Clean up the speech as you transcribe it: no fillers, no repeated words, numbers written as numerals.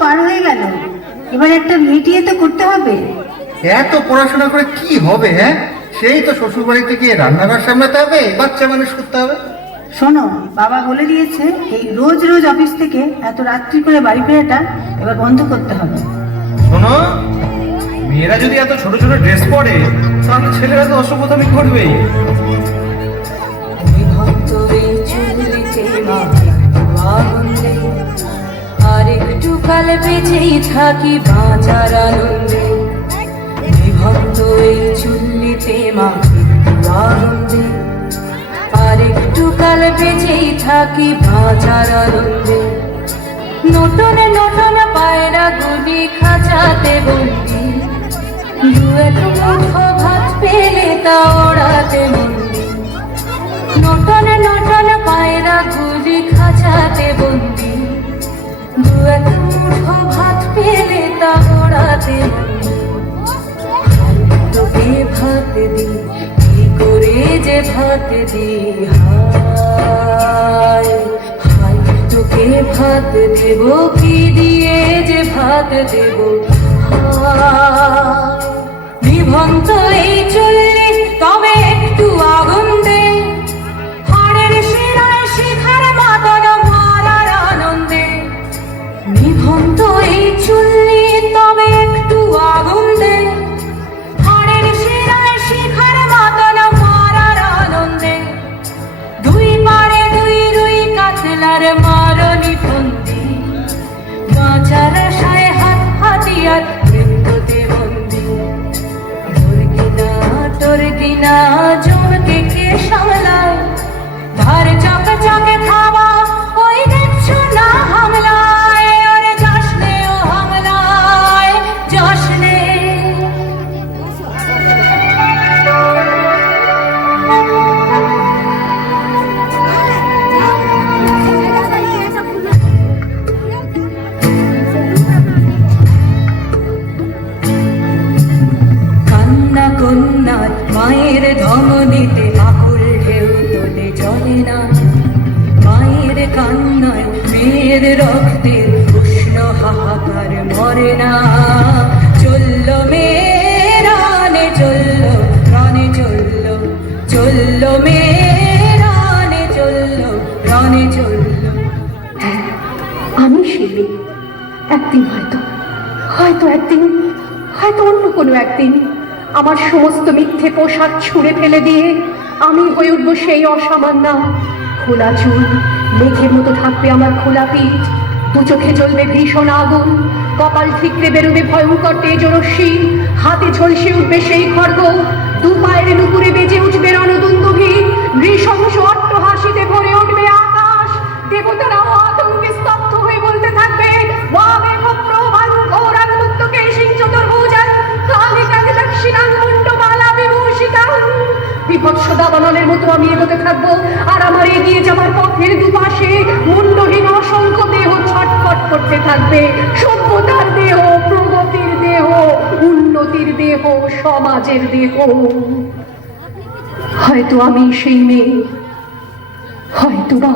পার হয়ে গেল, এবার একটা মিটিয়ে তো করতে হবে। এত পড়াশোনা করে কি হবে? হ্যাঁ, সেই তো শ্বশুর বাড়িতে গিয়ে রান্নাঘর সামলাতে হবে, বাচ্চা মানুষ করতে হবে। শোনো, বাবা বলে দিয়েছে এই রোজ রোজ অফিস থেকে এত রাত্রি করে বাড়ি ফেরাটা এবার বন্ধ করতে হবে। শোনো, মেয়েরা যদি এত ছোট ছোট ড্রেস পরে তাহলে ছেলেরা তো অসভ্যতামি করবেই। আর একটু কাল বেঁচেই থাকি বাঁচার আনন্দে, বিভক্ত এই চুল্লিতে মাখি আনন্দে। আর একটু কাল বেঁচেই থাকি বাঁচার আনন্দে, নটনে নটনে পায়রা গুলি খাঁচাতে বন্দি, দু এক মুঠো ভাত পেলে তা ওড়াতে মন্দি। নটনে নটনে পায়রা গুলি খাঁচাতে বন্দি, দু এক মুঠো ভাত পেলে তা ওড়াতে মন্দি। তোকে ভাত দি, কি করে যে ভাত দি, হায় হায় তোকে ভাত দেব, কি দিয়ে যে ভাত দেব, হায়। নিভন্ত এই চুল্লি তবে একটু আগুন দে, হাড়ের শিরায় শিখার মাতন মারার আনন্দে। নিভন্ত এই চুল্লি তবে একটু আগুন দে, হাড়ের শিরায় শিখার মাতন মারার আনন্দে। দুই পারে দুই রুই কাতলার মারণি ফন্দি, বাঁচার আশায় হাত হাতিয়ার মৃত্যুতে বন্দি। তোর কিনা জমকে কে সামলায়, ধার চকে চকে খাওয়া ওই দেখছো না হামলায়। আরে যাসনে ও হামলায়, যাসনে। কান্না কন্যার মায়ের ধমনীতে আকুল ঢেউ তোলে চলে না, মায়ের কান্নায় মেয়ের রক্তের উষ্ণ হাহাকার মরে না। চলল মেয়েরানে চলল, প্রাণে চলল, চলল মেয়েরানে চলল, প্রাণে চলল। হ্যাঁ, আমি শিল্পী। একদিন হয়তো হয়তো একদিন হয়তো অন্য কোনো একদিন আমার সমস্ত মিথ্যে পোশাক ছুঁড়ে ফেলে দিয়ে আমি হয়ে উঠবো সেই অসামান্যা। খোলা চুল, মেঘের মতো থাকবে আমার খোলা পিঠ, দু চোখে জ্বলবে ভীষণ আগুন, কপাল ঠিকরে বেরোবে ভয়ঙ্কর তেজরশ্মি, হাতে ঝলসে উঠবে সেই খড়গ, দু পায়ের নুপুরে বেজে উঠবে রণদুন্দুভি, নৃশংস অট্টহাসিতে ভরে উঠবে আকাশ। দেবতারাও আতঙ্কে স্তব্ধ হয়ে বলতে থাকবে, ওয়াবে প্রভান ঘোরান মুক্তকে সিং চতুর্ভুজান কালিকাং দক্ষিণাং মুন্ডমালা বিভূষিতাং। বিভৎস দাবানলের মতো আমি এগোতে থাকবো, আর আমার এগিয়ে যাবার পথের দুপাশে মুন্ডহীন অসংখ্য দেহ ছটফট করতে থাকবে। সভ্যতার দেহ, প্রগতির দেহ, উন্নতির দেহ, সমাজের দেহ। হয়তো আমি সেই মেয়ে, হয়তো বা